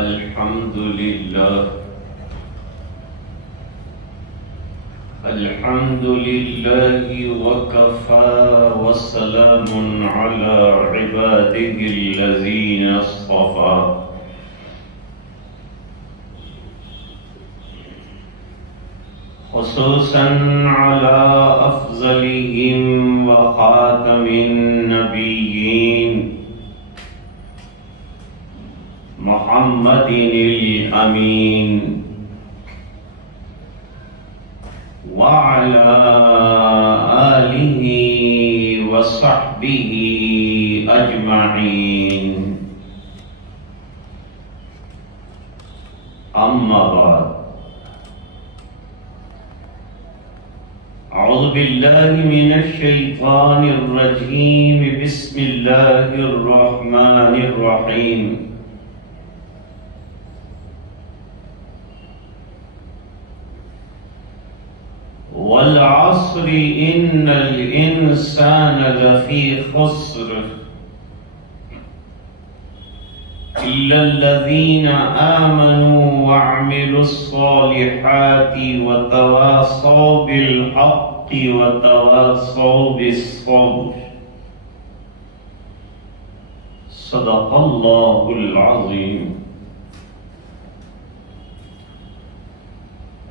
الحمد لله الحمد لله وكفى وسلام على عباده الذين اصطفى خصوصا على أفضلهم وخاتم النبيين محمد الأمين وعلى آله وصحبه أجمعين أما بعد أعوذ بالله من الشيطان الرجيم بسم الله الرحمن الرحيم والعصر إن الإنسان لفي خسر إلا الذين آمنوا وعملوا الصالحات وتواصوا بالحق وتواصوا بالصبر صدق الله العظيم.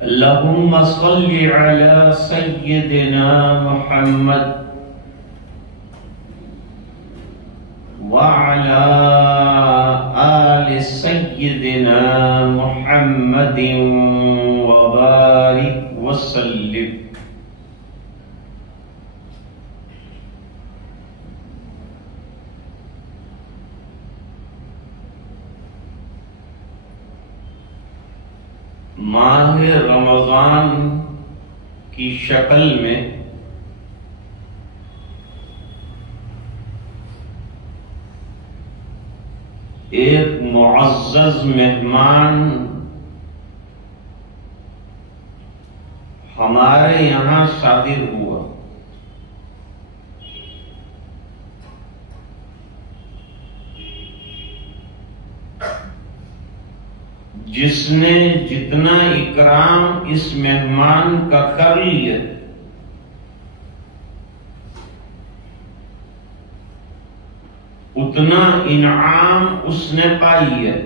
اللهم صل على سيدنا محمد وعلى آل سيدنا محمد وبارك وسلم. ماہ رمضان کی شکل میں ایک معزز مہمان ہمارے یہاں صادر ہوا. جس نے جتنا اکرام اس مہمان کا کر لیا اتنا انعام اس نے پائی ہے.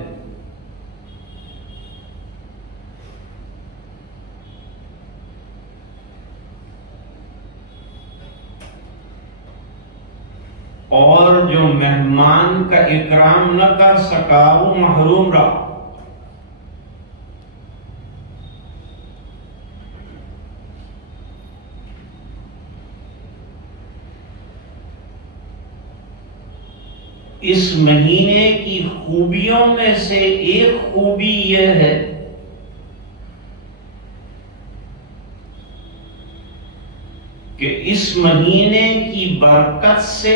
اور جو مہمان کا اکرام نہ کر سکا وہ محروم رہا. اس مہینے کی خوبیوں میں سے ایک خوبی یہ ہے کہ اس مہینے کی برکت سے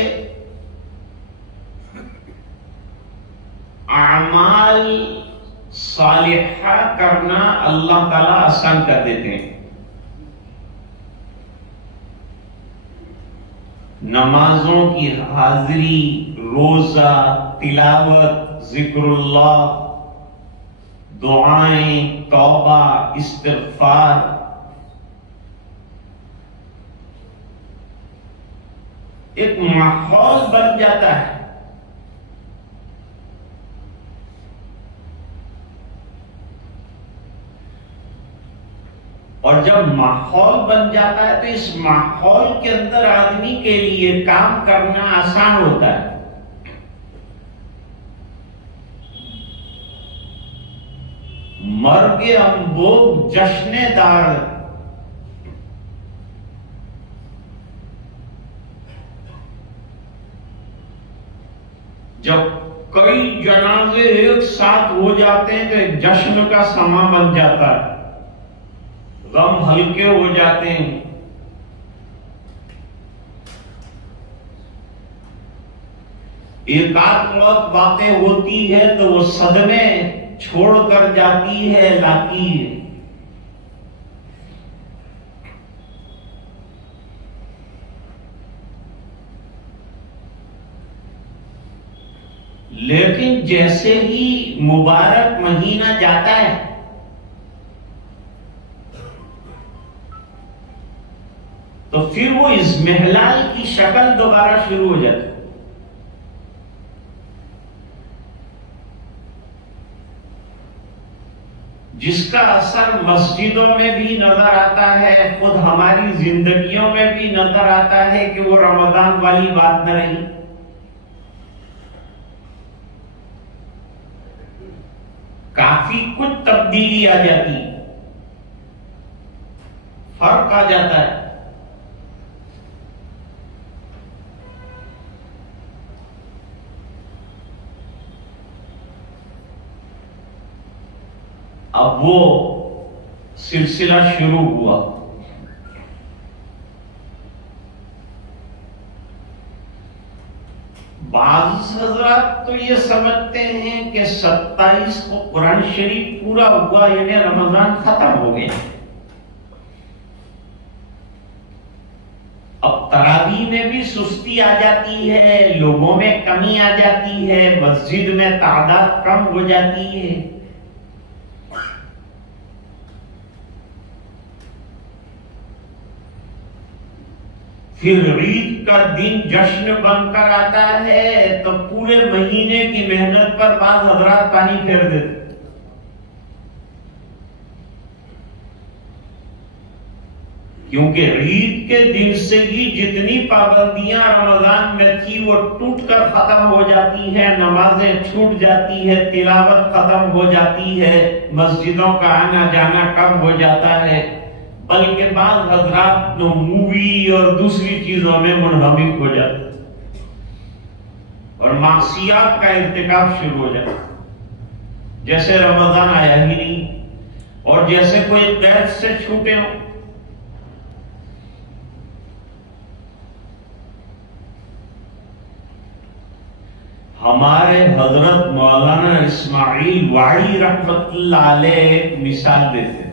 اعمال صالحہ کرنا اللہ تعالی آسان کر دیتے ہیں. نمازوں کی حاضری، روزہ، تلاوت، ذکر اللہ، دعائیں، توبہ، استغفار، ایک ماحول بن جاتا ہے. اور جب ماحول بن جاتا ہے تو اس ماحول کے اندر آدمی کے لیے کام کرنا آسان ہوتا ہے. مرگ انبوگ جشن دار جب کئی جنازے ایک ساتھ ہو جاتے ہیں تو ایک جشن کا سما بن جاتا ہے. غم ہلکے ہو جاتے ہیں. ایک آدھ موت باتیں ہوتی ہے تو وہ صدمے چھوڑ کر جاتی ہے، لاتی ہے. لیکن جیسے ہی مبارک مہینہ جاتا ہے تو پھر وہ اضمحلال کی شکل دوبارہ شروع ہو جاتی ہے. جس کا اثر مسجدوں میں بھی نظر آتا ہے، خود ہماری زندگیوں میں بھی نظر آتا ہے کہ وہ رمضان والی بات نہ رہی. کافی کچھ تبدیلی آ جاتی، فرق آ جاتا ہے. اب وہ سلسلہ شروع ہوا. بعض حضرات تو یہ سمجھتے ہیں کہ 27 کو قرآن شریف پورا ہوا، یعنی رمضان ختم ہو گیا. اب تراویح میں بھی سستی آ جاتی ہے، لوگوں میں کمی آ جاتی ہے، مسجد میں تعداد کم ہو جاتی ہے. پھر عید کا دن جشن بن کر آتا ہے تو پورے مہینے کی محنت پر بعض حضرات پانی پھیر دیتے. کیونکہ عید کے دن سے ہی جتنی پابندیاں رمضان میں تھی وہ ٹوٹ کر ختم ہو جاتی ہیں، نمازیں چھوٹ جاتی ہے، تلاوت ختم ہو جاتی ہے، مسجدوں کا آنا جانا کم ہو جاتا ہے، بلکہ بعض حضرات تو مووی اور دوسری چیزوں میں منہمک ہو جاتے اور معصیات کا ارتکاب شروع ہو جاتا، جیسے رمضان آیا ہی نہیں اور جیسے کوئی قید سے چھوٹے ہوں. ہمارے حضرت مولانا اسماعیل واڑی رحمت اللہ علیہ ایک مثال دیتے ہیں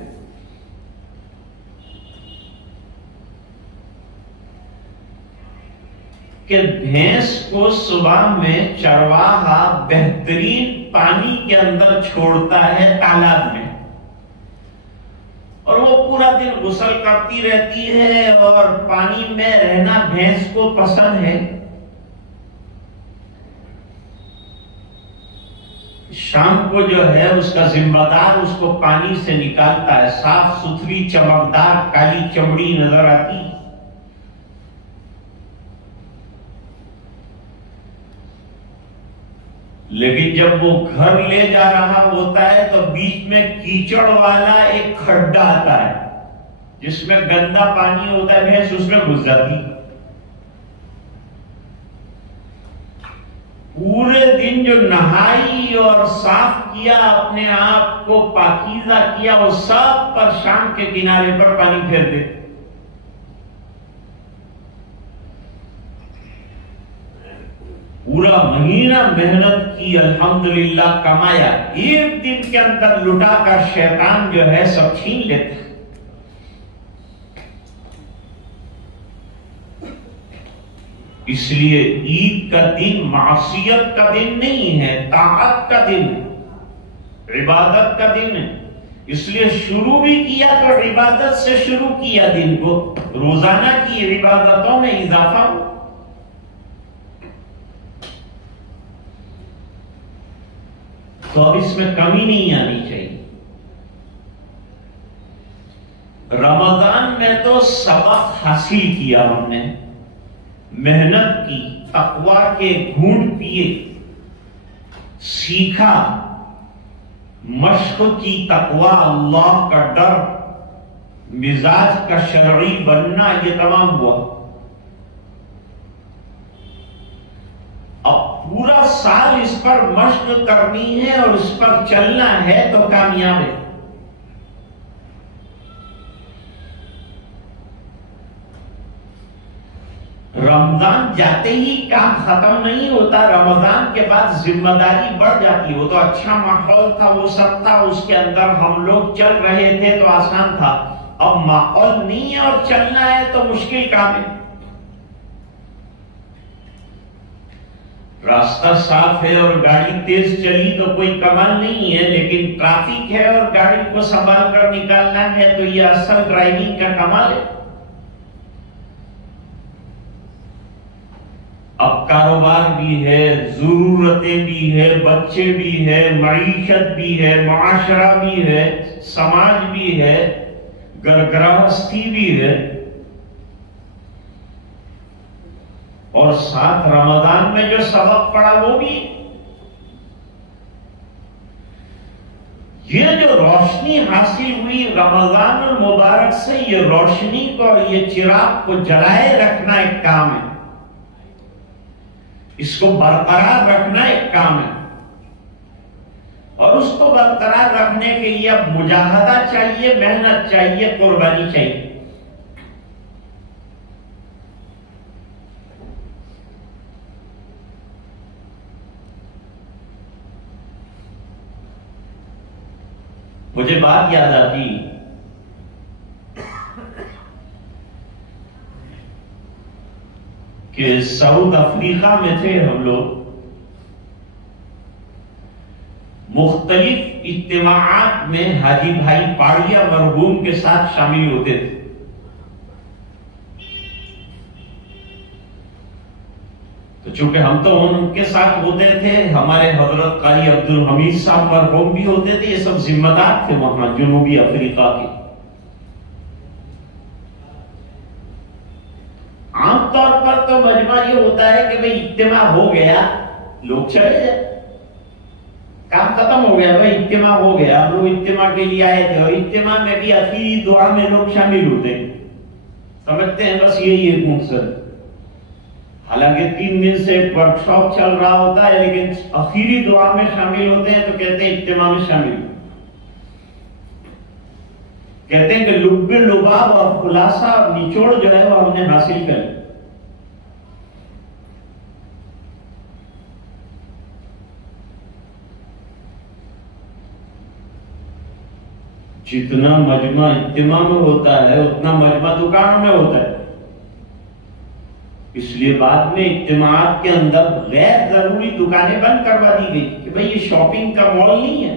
کہ بھینس کو صبح میں چرواہا بہترین پانی کے اندر چھوڑتا ہے تالاب میں، اور وہ پورا دن غسل کرتی رہتی ہے اور پانی میں رہنا بھینس کو پسند ہے. شام کو جو ہے اس کا ذمہ دار اس کو پانی سے نکالتا ہے، صاف ستھری چمکدار کالی چمڑی نظر آتی. لیکن جب وہ گھر لے جا رہا ہوتا ہے تو بیچ میں کیچڑ والا ایک کھڈا آتا ہے جس میں گندا پانی ہوتا ہے، بھینس اس میں گھس جاتی. پورے دن جو نہائی اور صاف کیا، اپنے آپ کو پاکیزہ کیا، وہ سب پر شام کے کنارے پر پانی پھیر دے. پورا مہینہ محنت کی، الحمدللہ کمایا، ایک دن کے اندر لٹا کر شیطان جو ہے سب چھین لیتا. اس لیے عید کا دن معصیت کا دن نہیں ہے، طاعت کا دن، عبادت کا دن ہے. اس لیے شروع بھی کیا تو عبادت سے شروع کیا دن کو، روزانہ کی عبادتوں میں اضافہ ہو. تو اب اس میں کمی نہیں آنی چاہیے. رمضان میں تو سبق حاصل کیا، ہم نے محنت کی، تقویٰ کے گھونٹ پیے، سیکھا، مشق کی تقویٰ، اللہ کا ڈر، مزاج کا شرعی بننا، یہ تمام ہوا. اب پورا سال اس پر مشق کرنی ہے اور اس پر چلنا ہے تو کامیاب ہے. رمضان جاتے ہی کام ختم نہیں ہوتا، رمضان کے بعد ذمہ داری بڑھ جاتی. وہ تو اچھا ماحول تھا، وہ سب تھا، اس کے اندر ہم لوگ چل رہے تھے تو آسان تھا. اب ماحول نہیں ہے اور چلنا ہے تو مشکل کام ہے. راستہ صاف ہے اور گاڑی تیز چلی تو کوئی کمال نہیں ہے، لیکن ٹریفک ہے اور گاڑی کو سنبھال کر نکالنا ہے تو یہ اصل ڈرائیونگ کا کمال ہے۔ اب کاروبار بھی ہے، ضرورتیں بھی ہے، بچے بھی ہے، معیشت بھی ہے، معاشرہ بھی ہے، سماج بھی ہے، گرہستی بھی ہے، اور ساتھ رمضان میں جو سبق پڑا وہ بھی۔ یہ جو روشنی حاصل ہوئی رمضان المبارک سے، یہ روشنی کو اور یہ چراغ کو جلائے رکھنا ایک کام ہے، اس کو برقرار رکھنا ایک کام ہے، اور اس کو برقرار رکھنے کے لیے اب مجاہدہ چاہیے، محنت چاہیے، قربانی چاہیے۔ مجھے بات یاد آتی کہ ساؤتھ افریقہ میں تھے ہم لوگ، مختلف اجتماعات میں حاجی بھائی پاڑیا مرحوم کے ساتھ شامل ہوتے تھے۔ تو چونکہ ہم تو ان کے ساتھ ہوتے تھے، ہمارے حضرت قاری عبدالحمید صاحب مرحوم بھی ہوتے تھے، یہ سب ذمہ دار تھے وہاں جنوبی افریقہ کے۔ عام طور پر تو مجمع یہ ہوتا ہے کہ بھئی اجتماع ہو گیا، لوگ چلے جائے، کام ختم ہو گیا، بھئی اجتماع ہو گیا، لوگ اجتماع کے لیے آئے تھے، اور اجتماع میں بھی آخری دعا میں لوگ شامل ہوتے ہیں، سمجھتے ہیں بس یہی ایک مقصد۔ حالانکہ 3 دن سے ایک ورک شاپ چل رہا ہوتا ہے، لیکن آخری دعا میں شامل ہوتے ہیں تو کہتے ہیں اجتماع میں شامل ہوتے ہیں۔ کہتے ہیں کہ لب لباب اور خلاصہ اور نچوڑ جو ہے وہ ہم نے حاصل کر لیا۔ جتنا مجمع اجتماع میں ہوتا ہے اتنا مجمع دکانوں میں ہوتا ہے، اس لیے بعد میں اجتماعات کے اندر غیر ضروری دکانیں بند کروا دی گئی کہ بھئی یہ شاپنگ کا مال نہیں ہے،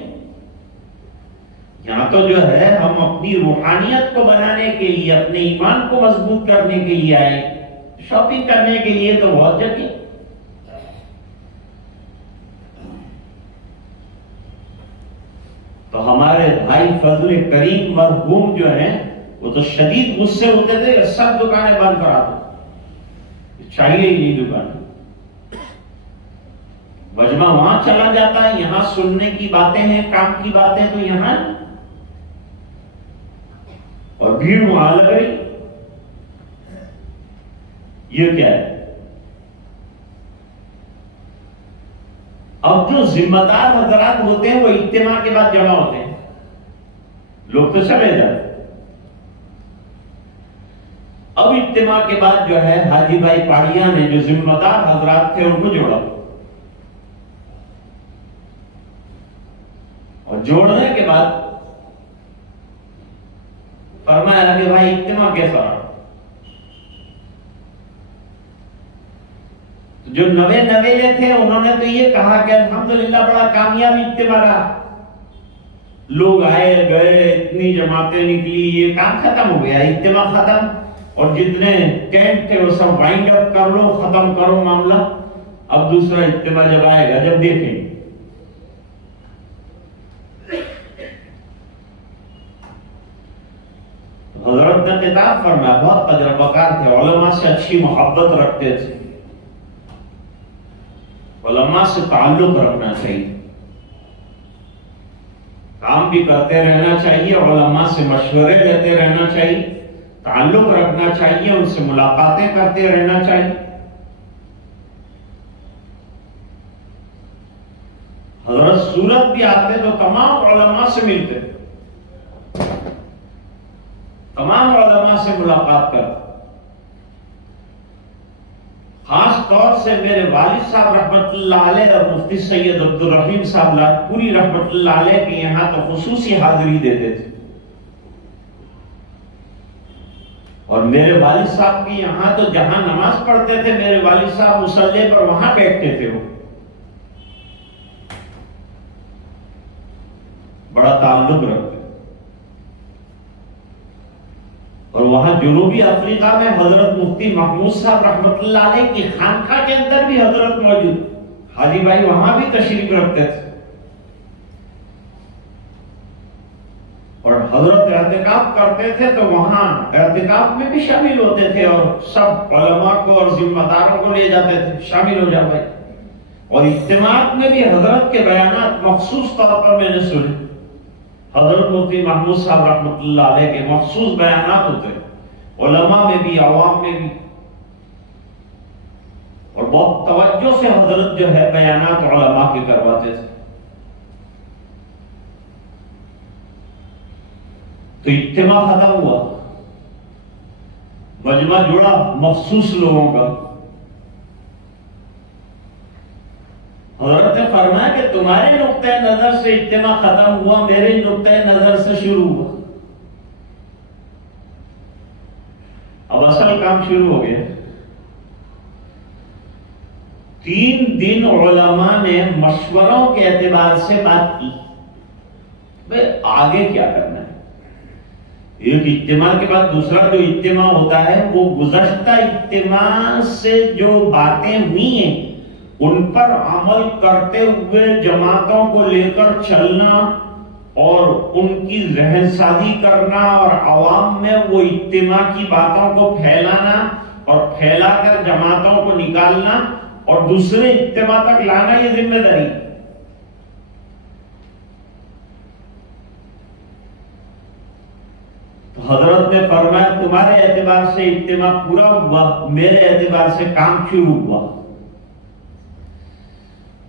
یہاں تو جو ہے ہم اپنی روحانیت کو بنانے کے لیے، اپنے ایمان کو مضبوط کرنے کے لیے آئے، شاپنگ کرنے کے لیے تو بہت جگہ۔ تو ہمارے بھائی فضل کریم مرحوم جو ہیں وہ تو شدید غصے ہوتے تھے، سب دکانیں بند کرا دو، چاہیے ہی نہیں دکان۔ مجمع وہاں چلا جاتا ہے، یہاں سننے کی باتیں ہیں، کام کی باتیں تو یہاں، اور بھیڑ وہاں لگ رہی، یہ کیا ہے؟ اب جو ذمہ دار حضرات ہوتے ہیں وہ اجتماع کے بعد جمع ہوتے ہیں، لوگ تو چلے جاتے۔ اب اجتماع کے بعد جو ہے حاجی بھائی پاڑیا نے جو ذمہ دار حضرات تھے ان کو جوڑا، اور جوڑنے کے بعد فرمایا کہ بھائی اجتماع کیسا رہا؟ جو نویلے تھے انہوں نے تو یہ کہا کہ الحمدللہ بڑا کامیاب اجتماع رہا، لوگ آئے گئے، اتنی جماعتیں نکلی، یہ کام ختم ہو گیا، اجتماع ختم، اور جتنے ٹینٹ تھے وہ سب وائنڈ اپ کر لو، ختم کرو معاملہ، اب دوسرا اجتماع جب آئے گا جب دیکھیں۔ حضرت نے خطاب فرمایا، بہت تجربہ کار تھے، علماء سے اچھی محبت رکھتے تھے، علماء سے تعلق رکھنا چاہیے، کام بھی کرتے رہنا چاہیے، علماء سے مشورے لیتے رہنا چاہیے، تعلق رکھنا چاہیے، ان سے ملاقاتیں کرتے رہنا چاہیے۔ حضرت سورت بھی آتے تو تمام علماء سے ملتے، تمام علماء سے ملاقات کرتے، خاص طور سے میرے والد صاحب رحمت اللہ علیہ اور مفتی سید عبدالرحیم صاحب لاجپوری رحمت اللہ علیہ کے یہاں تو خصوصی حاضری دیتے تھے، اور میرے والد صاحب کے یہاں تو جہاں نماز پڑھتے تھے میرے والد صاحب مصلی پر وہاں بیٹھتے تھے، وہ بڑا تعلق رکھتے، اور وہاں جنوبی افریقہ میں حضرت مفتی محمود صاحب رحمت اللہ علیہ کی خانقاہ کے اندر بھی حضرت موجود، حاجی بھائی وہاں بھی تشریف رکھتے تھے، اور حضرت اعتکاف کرتے تھے تو وہاں اعتکاف میں بھی شامل ہوتے تھے، اور سب علماء کو اور ذمہ داروں کو لے جاتے تھے، شامل ہو جاؤ بھائی، اور اجتماعات میں بھی حضرت کے بیانات مخصوص طور پر میں نے سنے، حضرت مفتی محمود صاحب رحمت اللہ علیہ کے مخصوص بیانات ہوتے ہیں، علماء میں بھی عوام میں بھی، اور بہت توجہ سے حضرت جو ہے بیانات علماء کے کرواتے تھے۔ تو اجتماع ختم ہوا، مجمع جڑا مخصوص لوگوں کا، حضرت نے فرمایا کہ تمہارے نقطۂ نظر سے اجتماع ختم ہوا، میرے نقطۂ نظر سے شروع ہوا، اب اصل کام شروع ہو گیا۔ 3 دن علماء نے مشوروں کے اعتبار سے بات کی، بھئی آگے کیا کرنا ہے۔ ایک اجتماع کے بعد دوسرا جو اجتماع ہوتا ہے وہ گزشتہ اجتماع سے جو باتیں ہوئی ہیں ان پر عمل کرتے ہوئے جماعتوں کو لے کر چلنا اور ان کی ذہن سازی کرنا، اور عوام میں وہ اجتماع کی باتوں کو پھیلانا اور پھیلا کر جماعتوں کو نکالنا اور دوسرے اجتماع تک لانا، یہ ذمہ داری۔ تو حضرت نے فرمایا تمہارے اعتبار سے اجتماع پورا ہوا، میرے اعتبار سے کام شروع ہوا،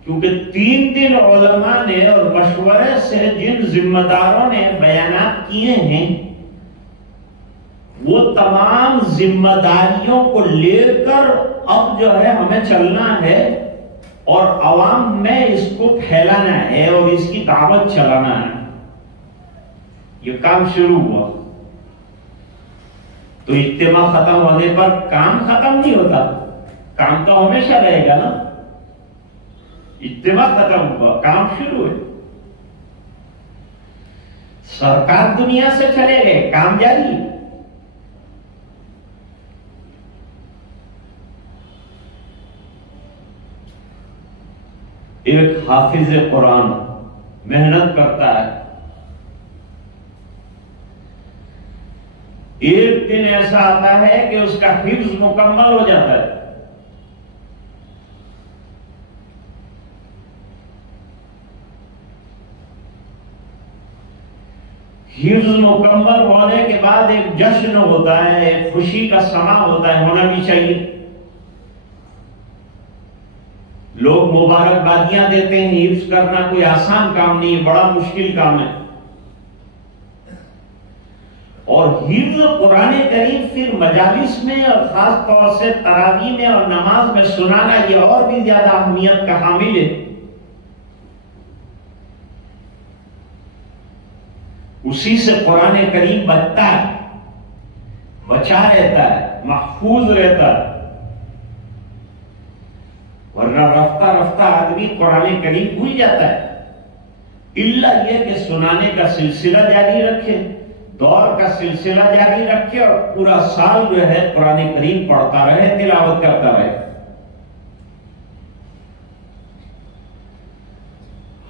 کیونکہ 3 دن علماء نے اور مشورے سے جن ذمہ داروں نے بیانات کیے ہیں وہ تمام ذمہ داریوں کو لے کر اب جو ہے ہمیں چلنا ہے اور عوام میں اس کو پھیلانا ہے اور اس کی دعوت چلانا ہے۔ یہ کام شروع ہوا، تو اجتماع ختم ہونے پر کام ختم نہیں ہوتا، کام تو ہمیشہ رہے گا نا۔ اجتماع ختم ہوا، کام شروع ہے، سرکار دنیا سے چلے گئے، کام جاری ہے۔ ایک حافظ قرآن محنت کرتا ہے، ایک دن ایسا آتا ہے کہ اس کا حفظ مکمل ہو جاتا ہے، حفظ مکمل ہونے کے بعد ایک جشن ہوتا ہے، ایک خوشی کا سما ہوتا ہے، ہونا بھی چاہیے، لوگ مبارکبادیاں دیتے ہیں۔ حفظ کرنا کوئی آسان کام نہیں ہے، بڑا مشکل کام ہے، اور حفظ قرآن کریم پھر مجالس میں اور خاص طور سے تراویح میں اور نماز میں سنانا یہ اور بھی زیادہ اہمیت کا حامل ہے۔ اسی سے قرآن کریم بچتا ہے، بچا رہتا ہے، محفوظ رہتا ہے، ورنہ رفتہ رفتہ آدمی قرآن کریم بھول جاتا ہے۔ الا یہ کہ سنانے کا سلسلہ جاری رکھے، دور کا سلسلہ جاری رکھے، اور پورا سال جو ہے قرآن کریم پڑھتا رہے، تلاوت کرتا رہے۔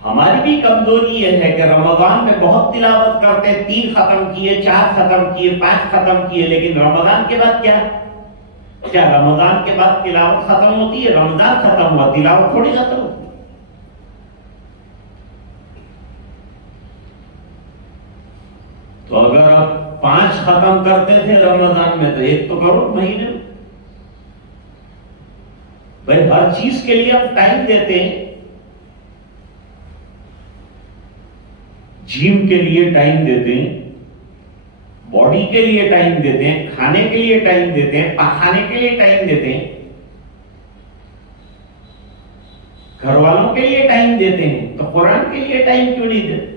ہماری بھی کمزوری یہ ہے کہ رمضان میں بہت تلاوت کرتے، 3 ختم کیے، 4 ختم کیے، 5 ختم کیے، لیکن رمضان کے بعد کیا رمضان کے بعد تلاوت ختم ہوتی ہے؟ رمضان ختم ہوا، تلاوت تھوڑی ختم ہوتی۔ تو اگر آپ 5 ختم کرتے تھے رمضان میں تو 1 تو کرو مہینے میں۔ بھائی ہر چیز کے لیے ہم ٹائم دیتے ہیں، جم کے لیے ٹائم دیتے ہیں، باڈی کے لیے ٹائم دیتے ہیں، کھانے کے لیے ٹائم دیتے ہیں، پخانے کے لیے ٹائم دیتے ہیں، گھر والوں کے لیے ٹائم دیتے ہیں، تو قرآن کے لیے ٹائم کیوں نہیں دیتے؟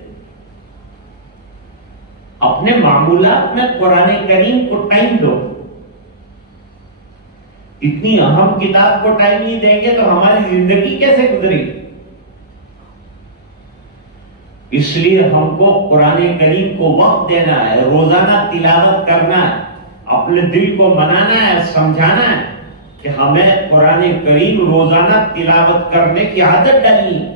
اپنے معمولات میں قرآن کریم کو ٹائم دو، اتنی اہم کتاب کو ٹائم نہیں دیں گے تو ہماری زندگی کیسے گزرے گی؟ اس لیے ہم کو قرآن کریم کو وقت دینا ہے، روزانہ تلاوت کرنا ہے، اپنے دل کو منانا ہے، سمجھانا ہے کہ ہمیں قرآن کریم روزانہ تلاوت کرنے کی عادت ڈالنی ہے،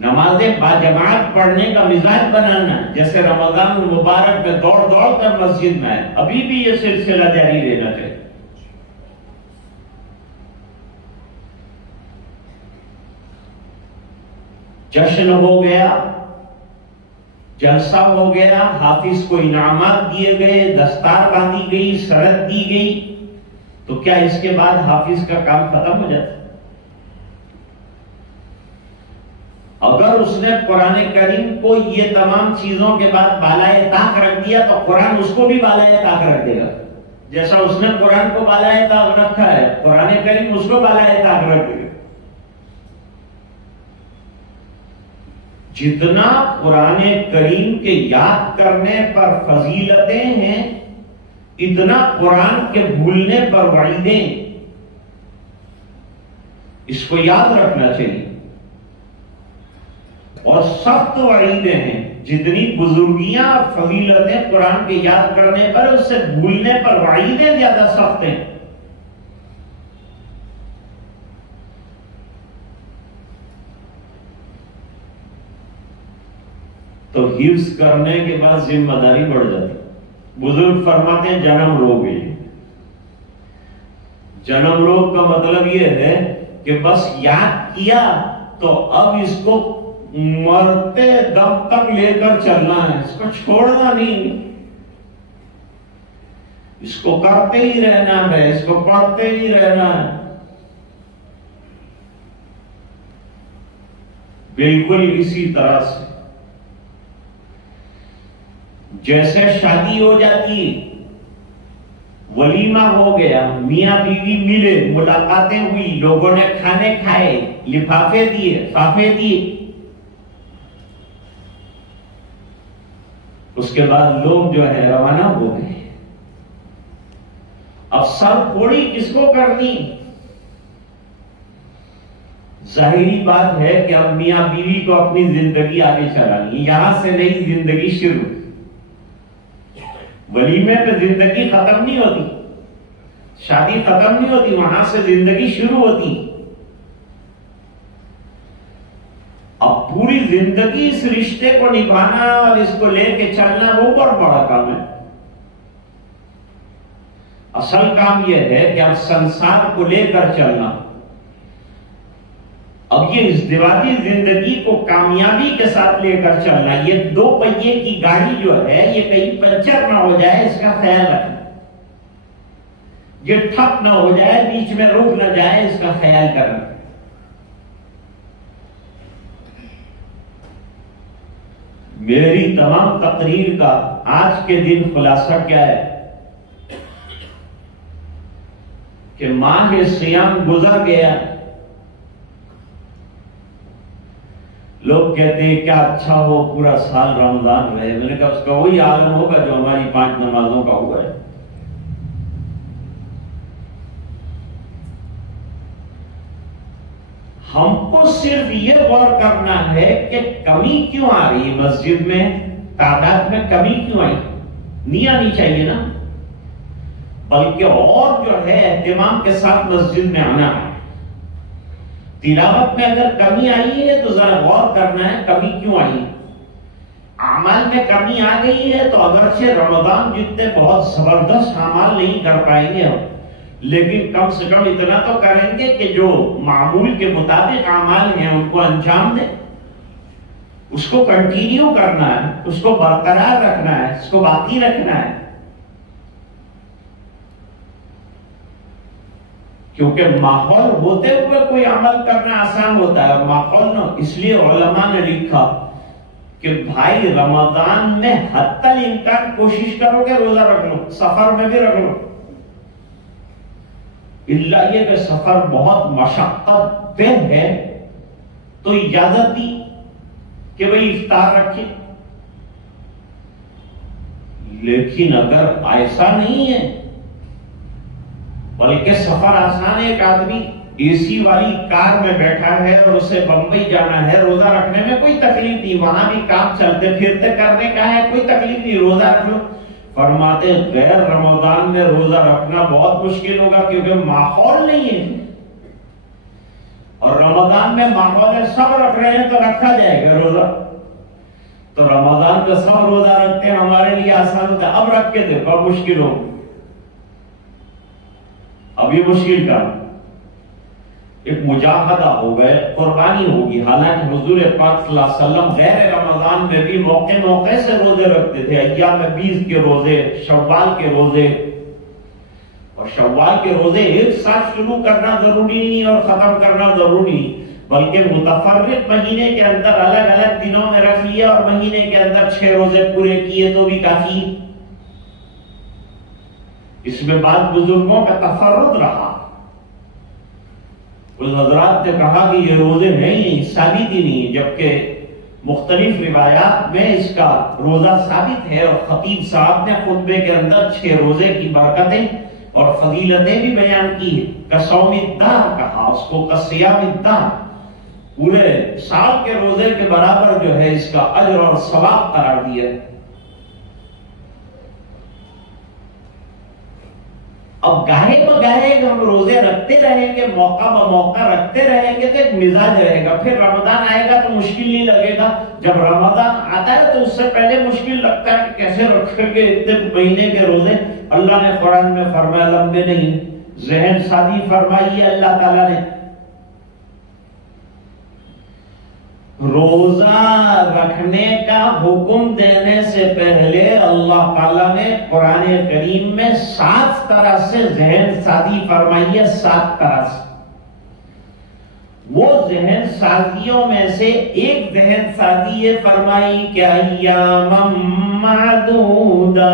نمازیں باجماعت پڑھنے کا مزاج بنانا ہے، جیسے رمضان المبارک میں دوڑ دوڑ کر مسجد میں ہے، ابھی بھی یہ سلسلہ جاری رہنا چاہیے۔ جشن ہو گیا، جلسہ ہو گیا، حافظ کو انعامات دیے گئے، دستار باندھی گئی، سرحد دی گئی، تو کیا اس کے بعد حافظ کا کام ختم ہو جاتا؟ اگر اس نے قرآن کریم کو یہ تمام چیزوں کے بعد بالائے طاق رکھ دیا تو قرآن اس کو بھی بالائے طاق رکھ دے گا، جیسا اس نے قرآن کو بالائے طاق رکھا ہے، قرآن کریم اس کو بالائے طاق رکھ دے گا۔ جتنا قرآن کریم کے یاد کرنے پر فضیلتیں ہیں، اتنا قرآن کے بھولنے پر وعیدیں، اس کو یاد رکھنا چاہیے۔ اور سخت وعیدیں ہیں، جتنی بزرگیاں اور فضیلتیں قرآن کے یاد کرنے پر، اس سے بھولنے پر وعیدیں زیادہ سخت ہیں۔ تو حفظ کرنے کے بعد ذمہ داری بڑھ جاتی۔ بزرگ فرماتے ہیں جنم روگ ہے۔ جنم روگ کا مطلب یہ ہے کہ بس یاد کیا تو اب اس کو مرتے دم تک لے کر چلنا ہے، اس کو چھوڑنا نہیں، اس کو کرتے ہی رہنا ہے، اس کو پڑھتے ہی رہنا ہے۔ بالکل اسی طرح سے جیسے شادی ہو جاتی، ولیمہ ہو گیا، میاں بیوی ملے، ملاقاتیں ہوئی، لوگوں نے کھانے کھائے، لفافے دیے، فافے دیے، اس کے بعد لوگ جو ہے روانہ ہو گئے۔ اب سر پھوڑی کس کو کرنی؟ ظاہری بات ہے کہ اب میاں بیوی کو اپنی زندگی آگے چلانی، یہاں سے نئی زندگی شروع۔ ولیمے پہ زندگی ختم نہیں ہوتی، شادی ختم نہیں ہوتی، وہاں سے زندگی شروع ہوتی۔ اب پوری زندگی اس رشتے کو نبھانا اور اس کو لے کے چلنا وہ بہت بڑا کام ہے۔ اصل کام یہ ہے کہ اب سنسار کو لے کر چلنا، اب یہ ازدواجی زندگی کو کامیابی کے ساتھ لے کر چلنا، یہ دو پہیے کی گاڑی جو ہے یہ کہیں پنچر نہ ہو جائے اس کا خیال رکھنا، یہ ٹھپ نہ ہو جائے، بیچ میں رک نہ جائے، اس کا خیال کرنا۔ میری تمام تقریر کا آج کے دن خلاصہ کیا ہے کہ ماہ سیام گزر گیا، لوگ کہتے ہیں کیا اچھا ہو پورا سال رمضان رہے، میں نے کہا اس کا وہی عالم ہوگا جو ہماری 5 نمازوں کا ہوا ہے۔ ہم کو صرف یہ غور کرنا ہے کہ کمی کیوں آ رہی ہے مسجد میں، تعداد میں کمی کیوں آئی؟ نہیں آنی چاہیے نا، بلکہ اور جو ہے اہتمام کے ساتھ مسجد میں آنا ہے۔ تلاوت میں اگر کمی آئی ہے تو ذرا غور کرنا ہے کمی کیوں آئی۔ اعمال میں کمی آ گئی ہے تو اگرچہ رمضان جتنے بہت زبردست اعمال نہیں کر پائیں گے ہم، لیکن کم سے کم اتنا تو کریں گے کہ جو معمول کے مطابق اعمال ہیں ان کو انجام دیں، اس کو کنٹینیو کرنا ہے، اس کو برقرار رکھنا ہے، اس کو باقی رکھنا ہے، کیونکہ ماحول ہوتے ہوئے کوئی عمل کرنا آسان ہوتا ہے اور ماحول نہ، اس لیے علماء نے لکھا کہ بھائی رمضان میں حتی الامکان کوشش کرو کہ روزہ رکھ لو، سفر میں بھی رکھ لو، اللہ یہ کہ سفر بہت مشقت دہ ہے تو اجازت دی کہ بھئی افطار رکھے، لیکن اگر ایسا نہیں ہے بلکہ سفر آسان ہے، ایک آدمی اے سی والی کار میں بیٹھا ہے اور اسے بمبئی جانا ہے، روزہ رکھنے میں کوئی تکلیف نہیں، وہاں بھی کام چلتے پھرتے کرنے کا ہے، کوئی تکلیف نہیں، روزہ رکھ لو۔ فرماتے غیر رمضان میں روزہ رکھنا بہت مشکل ہوگا کیونکہ ماحول نہیں ہے، اور رمضان میں ماحول ہے، سب رکھ رہے ہیں تو رکھا جائے گا روزہ۔ تو رمضان میں سب روزہ رکھتے ہیں، ہمارے لیے آسان ہوتا ہے، اب رکھ کے دیکھو اب مشکل ہو، ابھی مشکل کا ایک مجاہدہ ہو گئے، قربانی ہوگی۔ حالانکہ حضور پاک صلی اللہ علیہ وسلم غیر رمضان میں بھی موقع موقع سے روزے رکھتے تھے، ایام 20 کے روزے، شوال کے روزے، اور شوال کے روزے ایک ساتھ شروع کرنا ضروری نہیں اور ختم کرنا ضروری نہیں، بلکہ متفرق مہینے کے اندر الگ الگ دنوں میں رکھ لیا اور مہینے کے اندر 6 روزے پورے کیے تو بھی کافی۔ اس میں بعض بزرگوں کا تفرد رہا، اس حضرات نے کہا کہ یہ روزے نہیں، ثابت ہی نہیں، جبکہ مختلف روایات میں اس کا روزہ ثابت ہے، اور خطیب صاحب نے خطبے کے اندر 6 روزے کی برکتیں اور فضیلتیں بھی بیان کی ہے۔ کصوم الدہر کہا اس کو، کصیام الدہر، پورے سال کے روزے کے برابر جو ہے اس کا اجر اور ثواب قرار دیا ہے۔ اب گاہے بگاہے ہم روزے رکھتے رہیں گے، موقع بموقع رکھتے رہیں گے تو ایک مزاج رہے گا، پھر رمضان آئے گا تو مشکل نہیں لگے گا۔ جب رمضان آتا ہے تو اس سے پہلے مشکل لگتا ہے کہ کیسے رکھیں گے اتنے مہینے کے روزے۔ اللہ نے قرآن میں فرمایا لمبے نہیں، ذہن سازی فرمائی ہے اللہ تعالیٰ نے۔ روزہ رکھنے کا حکم دینے سے پہلے اللہ تعالیٰ نے قرآن کریم میں 7 طرح سے ذہن سازی فرمائی ہے، 7 طرح سے۔ وہ ذہن سازیوں میں سے ایک ذہن سازی یہ فرمائی کہ ایام معدودات،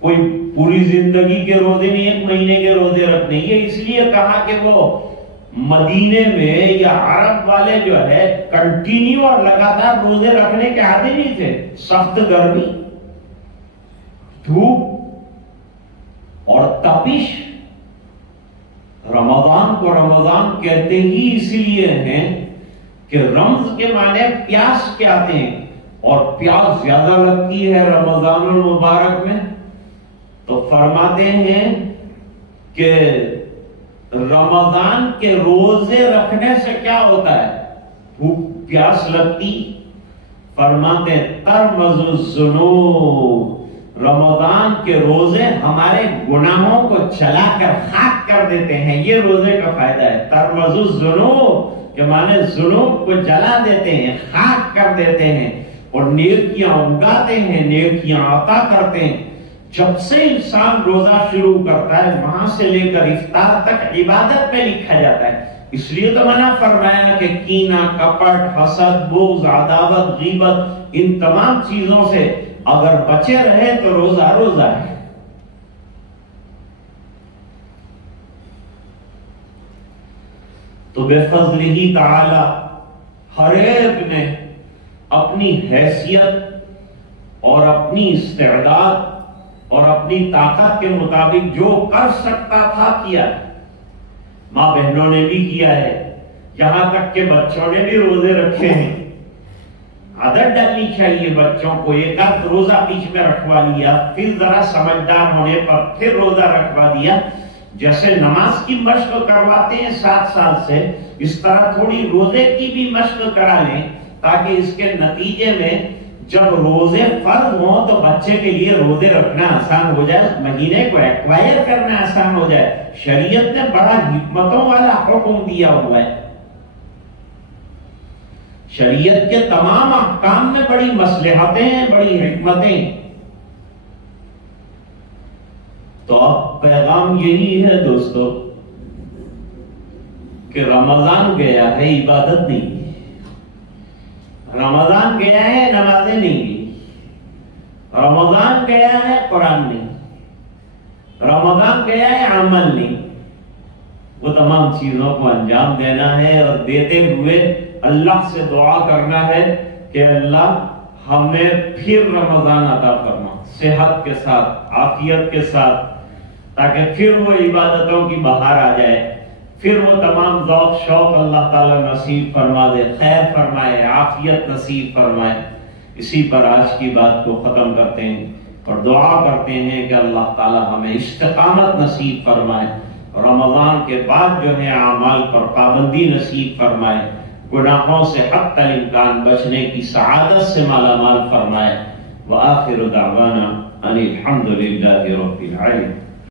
کوئی پوری زندگی کے روزے نہیں، 1 مہینے کے روزے رکھنے۔ یہ اس لیے کہا کہ وہ مدینے میں یا عرب والے جو ہے کنٹینیو اور لگاتار روزے رکھنے کے عادی نہیں تھے، سخت گرمی، دھوپ اور تپش۔ رمضان کو رمضان کہتے ہی اس لیے ہیں کہ رمض کے معنی پیاس کے آتے ہیں، اور پیاس زیادہ لگتی ہے رمضان المبارک میں، تو فرماتے ہیں کہ رمضان کے روزے رکھنے سے کیا ہوتا ہے؟ بھوک پیاس لگتی، فرماتے ہیں ترمز الذنوب، رمضان کے روزے ہمارے گناہوں کو چلا کر خاک کر دیتے ہیں۔ یہ روزے کا فائدہ ہے، ترمز الذنوب کے معنی ذنوب کو جلا دیتے ہیں، خاک کر دیتے ہیں، اور نیکیاں اگاتے ہیں، نیکیاں عطا کرتے ہیں۔ جب سے انسان روزہ شروع کرتا ہے وہاں سے لے کر افطار تک عبادت میں لکھا جاتا ہے۔ اس لیے تو منع فرمایا کہ کینہ، کپٹ، حسد، بغض، عداوت، غیبت، ان تمام چیزوں سے اگر بچے رہے تو روزہ روزہ ہے۔ تو بے فضلہ تعالی ہر ایک نے اپنی حیثیت اور اپنی استعداد اور اپنی طاقت کے مطابق جو کر سکتا تھا کیا، ماں بہنوں نے بھی کیا ہے، یہاں تک کہ بچوں نے بھی روزے رکھے ہیں۔ عادت ڈالنی چاہیے بچوں کو، ایک آدھ روزہ بیچ میں رکھوا لیا، پھر ذرا سمجھدار ہونے پر پھر روزہ رکھوا دیا۔ جیسے نماز کی مشق کرواتے ہیں 7 سال سے، اس طرح تھوڑی روزے کی بھی مشق کرا لیں، تاکہ اس کے نتیجے میں جب روزے فرض ہوں تو بچے کے لیے روزے رکھنا آسان ہو جائے، اس مہینے کو ایکوائر کرنا آسان ہو جائے۔ شریعت نے بڑا حکمتوں والا حکم دیا ہوا ہے، شریعت کے تمام احکام میں بڑی مصلحتیں ہیں، بڑی حکمتیں۔ تو اب پیغام یہی ہے دوستو کہ رمضان گیا ہے، عبادت نہیں، رمضان گیا ہے، نمازیں نہیں گئی، رمضان گیا ہے، قرآن نہیں، رمضان گیا ہے، عمل نہیں۔ وہ تمام چیزوں کو انجام دینا ہے، اور دیتے ہوئے اللہ سے دعا کرنا ہے کہ اللہ ہمیں پھر رمضان عطا فرما، صحت کے ساتھ، عافیت کے ساتھ، تاکہ پھر وہ عبادتوں کی بہار آ جائے، پھر وہ تمام ذوق شوق اللہ تعالیٰ نصیب فرما دے، خیر فرمائے، عافیت نصیب فرمائے۔ اسی پر آج کی بات کو ختم کرتے ہیں اور دعا کرتے ہیں کہ اللہ تعالیٰ ہمیں استقامت نصیب فرمائے، رمضان کے بعد جو ہے اعمال پر پابندی نصیب فرمائے، گناہوں سے حتی الامکان بچنے کی سعادت سے مالا مال فرمائے۔ وآخر دعوانا ان الحمد للہ رب العالمین۔